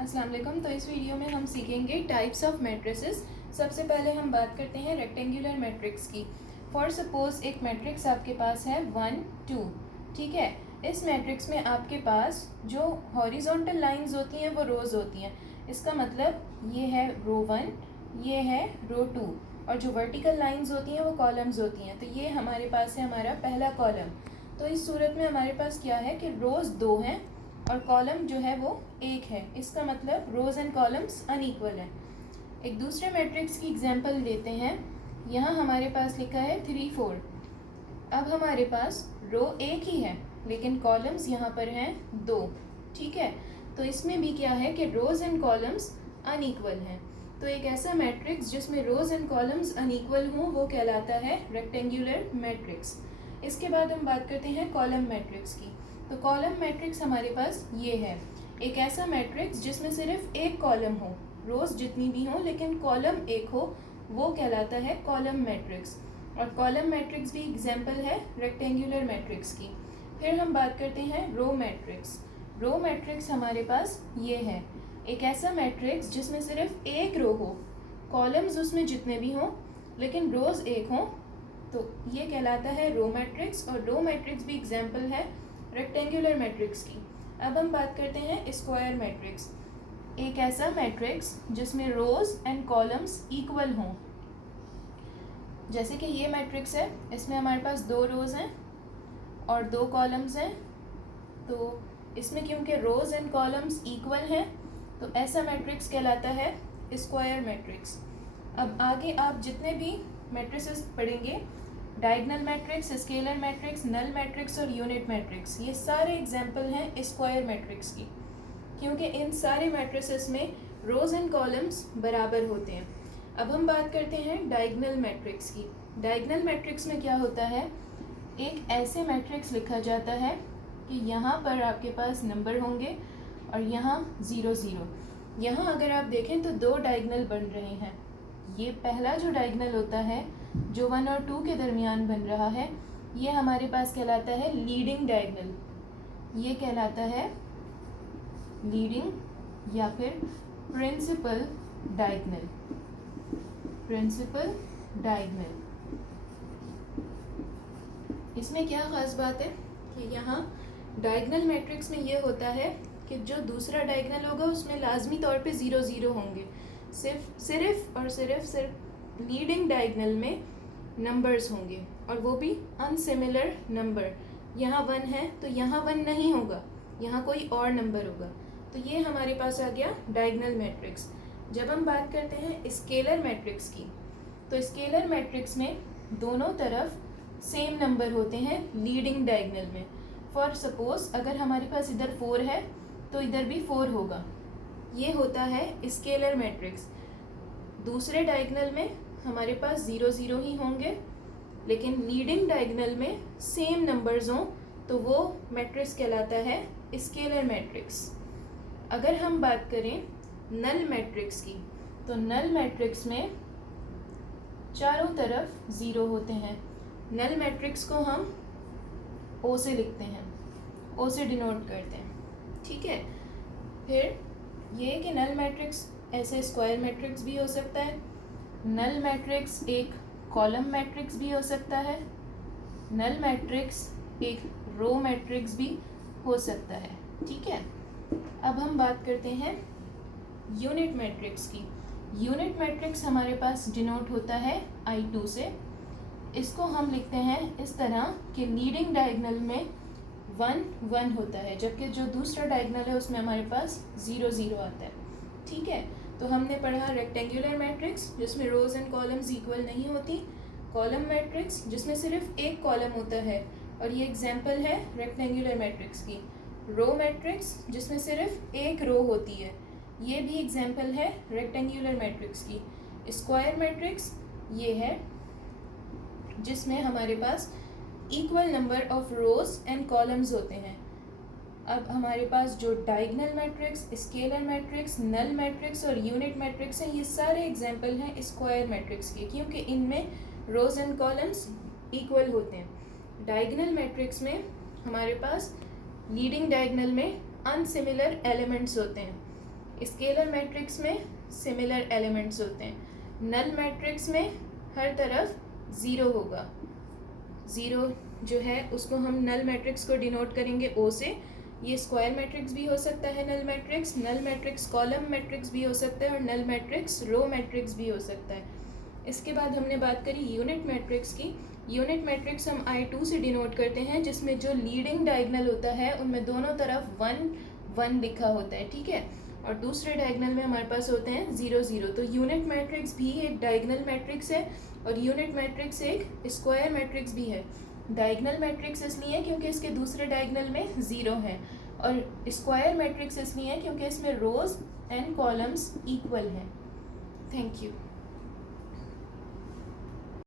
अस्सलाम वालेकुम। तो इस वीडियो में हम सीखेंगे टाइप्स ऑफ मैट्रिसेस। सबसे पहले हम बात करते हैं रेक्टेंगुलर मैट्रिक्स की। फॉर सपोज एक मैट्रिक्स आपके पास है 1 2, ठीक है। इस मैट्रिक्स में आपके पास जो हॉरिजॉन्टल लाइंस होती हैं वो रोज़ होती हैं। इसका मतलब ये है रो 1, ये है रो 2, और जो वर्टिकल लाइंस होती हैं वो कॉलम्स होती हैं। तो ये हमारे पास है हमारा पहला कॉलम। तो इस सूरत में हमारे पास क्या है कि रोज़ 2 हैं और कॉलम जो है वो 1 है। इसका मतलब रोज़ एंड कॉलम्स अनइक्वल हैं। एक दूसरे मैट्रिक्स की एग्जांपल लेते हैं। यहाँ हमारे पास लिखा है 3 4। अब हमारे पास रो 1 ही है लेकिन कॉलम्स यहाँ पर हैं 2, ठीक है। तो इसमें भी क्या है कि रोज़ एंड कॉलम्स अनइक्वल हैं। तो एक ऐसा मैट्रिक्स जिसमें रोज़ एंड कॉलम्स अनइक्वल हों वो कहलाता है रेक्टेंगुलर मैट्रिक्स। इसके बाद हम बात करते हैं कॉलम मैट्रिक्स की। तो कॉलम मैट्रिक्स हमारे पास ये है, एक ऐसा मैट्रिक्स जिसमें सिर्फ एक कॉलम हो, रोज़ जितनी भी हो लेकिन कॉलम एक हो, वो कहलाता है कॉलम मैट्रिक्स। और कॉलम मैट्रिक्स भी एग्जाम्पल है रेक्टेंगुलर मैट्रिक्स की। फिर हम बात करते हैं रो मैट्रिक्स। रो मैट्रिक्स हमारे पास ये है, एक ऐसा मैट्रिक्स जिसमें सिर्फ एक रो हो, कॉलम्स उसमें जितने भी हों लेकिन रोज़ एक हों, तो ये कहलाता है रो मैट्रिक्स। और रो मैट्रिक्स भी एग्जाम्पल है रेक्टेंगुलर मैट्रिक्स की। अब हम बात करते हैं स्क्वायर मैट्रिक्स। एक ऐसा मैट्रिक्स जिसमें रोज़ एंड कॉलम्स इक्वल हों। जैसे कि ये मैट्रिक्स है, इसमें हमारे पास 2 रोज़ हैं और 2 कॉलम्स हैं। तो इसमें क्योंकि रोज़ एंड कॉलम्स इक्वल हैं तो ऐसा मैट्रिक्स कहलाता है स्क्वायर मैट्रिक्स। अब आगे आप जितने भी मैट्रिसेस पढ़ेंगे, diagonal matrix, scalar matrix, null matrix और यूनिट मैट्रिक्स, ये सारे एग्जाम्पल हैं स्क्वायर मैट्रिक्स की, क्योंकि इन सारे मैट्रिसेस में रोज़ एंड कॉलम्स बराबर होते हैं। अब हम बात करते हैं डायगोनल मैट्रिक्स की। डायगोनल मैट्रिक्स में क्या होता है, एक ऐसे मैट्रिक्स लिखा जाता है कि यहाँ पर आपके पास नंबर होंगे और यहाँ 0 0। यहाँ अगर आप देखें तो 2 डायगोनल बन रहे हैं। ये पहला जो डायगोनल होता है जो 1 और 2 के दरमियान बन रहा है, ये हमारे पास कहलाता है लीडिंग डायगोनल। ये कहलाता है लीडिंग या फिर प्रिंसिपल डायगोनल। Principal diagonal. इसमें क्या ख़ास बात है कि यहाँ डायगोनल मैट्रिक्स में ये होता है कि जो दूसरा डायगोनल होगा उसमें लाजमी तौर पे 0 0 होंगे। सिर्फ लीडिंग डायगोनल में नंबर्स होंगे और वो भी अनसिमिलर नंबर। यहाँ 1 है तो यहाँ 1 नहीं होगा, यहाँ कोई और नंबर होगा। तो ये हमारे पास आ गया डायगोनल मैट्रिक्स। जब हम बात करते हैं स्केलर मैट्रिक्स की, तो स्केलर मैट्रिक्स में दोनों तरफ सेम नंबर होते हैं लीडिंग डायगोनल में। फॉर सपोज अगर हमारे पास इधर 4 है तो इधर भी 4 होगा। ये होता है स्केलर मैट्रिक्स। दूसरे डायगोनल में हमारे पास 0 0 ही होंगे लेकिन लीडिंग डायगोनल में सेम नंबर्स हों तो वो मैट्रिक्स कहलाता है स्केलर मैट्रिक्स। अगर हम बात करें नल मैट्रिक्स की, तो नल मैट्रिक्स में चारों तरफ 0 होते हैं। नल मैट्रिक्स को हम ओ से लिखते हैं, ओ से डिनोट करते हैं, ठीक है। फिर ये कि नल मैट्रिक्स ऐसे स्क्वायर मैट्रिक्स भी हो सकता है। नल मैट्रिक्स एक कॉलम मैट्रिक्स भी हो सकता है। नल मैट्रिक्स एक रो मैट्रिक्स भी हो सकता है, ठीक है। अब हम बात करते हैं यूनिट मैट्रिक्स की। यूनिट मैट्रिक्स हमारे पास डिनोट होता है I2 से। इसको हम लिखते हैं इस तरह कि लीडिंग डायगोनल में 1 1 होता है जबकि जो दूसरा डायगोनल है उसमें हमारे पास 0 0 आता है, ठीक है। तो हमने पढ़ा रेक्टेंगुलर मैट्रिक्स जिसमें रोज़ एंड कॉलम्स इक्वल नहीं होती, कॉलम मैट्रिक्स जिसमें सिर्फ एक कॉलम होता है और ये एग्जाम्पल है रेक्टेंगुलर मैट्रिक्स की। रो मैट्रिक्स जिसमें सिर्फ एक रो होती है, ये भी एग्जाम्पल है रेक्टेंगुलर मैट्रिक्स की। स्क्वायर मैट्रिक्स ये है जिसमें हमारे पास equal number of rows and columns होते हैं। अब हमारे पास जो diagonal matrix, scalar matrix, null matrix और यूनिट मैट्रिक्स हैं, ये सारे एग्जाम्पल हैं स्क्वायर मैट्रिक्स के, क्योंकि इनमें रोज़ एंड कॉलम्स इक्वल होते हैं। डायगोनल मैट्रिक्स में हमारे पास लीडिंग डायगोनल में अनसिमिलर एलिमेंट्स होते हैं। स्केलर मैट्रिक्स में सिमिलर एलिमेंट्स होते हैं, नल मैट्रिक्स में हर तरफ ज़ीरो होगा, ज़ीरो जो है उसको हम नल मैट्रिक्स को डिनोट करेंगे ओ से। ये स्क्वायर मैट्रिक्स भी हो सकता है, नल मैट्रिक्स कॉलम मैट्रिक्स भी हो सकता है, और नल मैट्रिक्स रो मैट्रिक्स भी हो सकता है। इसके बाद हमने बात करी यूनिट मैट्रिक्स की। यूनिट मैट्रिक्स हम I2 से डिनोट करते हैं, जिसमें जो लीडिंग डायगनल होता है उनमें दोनों तरफ 1 1 लिखा होता है, ठीक है, और दूसरे डायगनल में हमारे पास होते हैं 0 0। तो यूनिट मैट्रिक्स भी एक डायगनल मैट्रिक्स है और यूनिट मैट्रिक्स एक स्क्वायर मैट्रिक्स भी है। डायगनल मैट्रिक्स इसलिए क्योंकि इसके दूसरे डायगनल में 0 है, और स्क्वायर मैट्रिक्स इसलिए क्योंकि इसमें रोज एंड कॉलम्स इक्वल हैं। Thank you.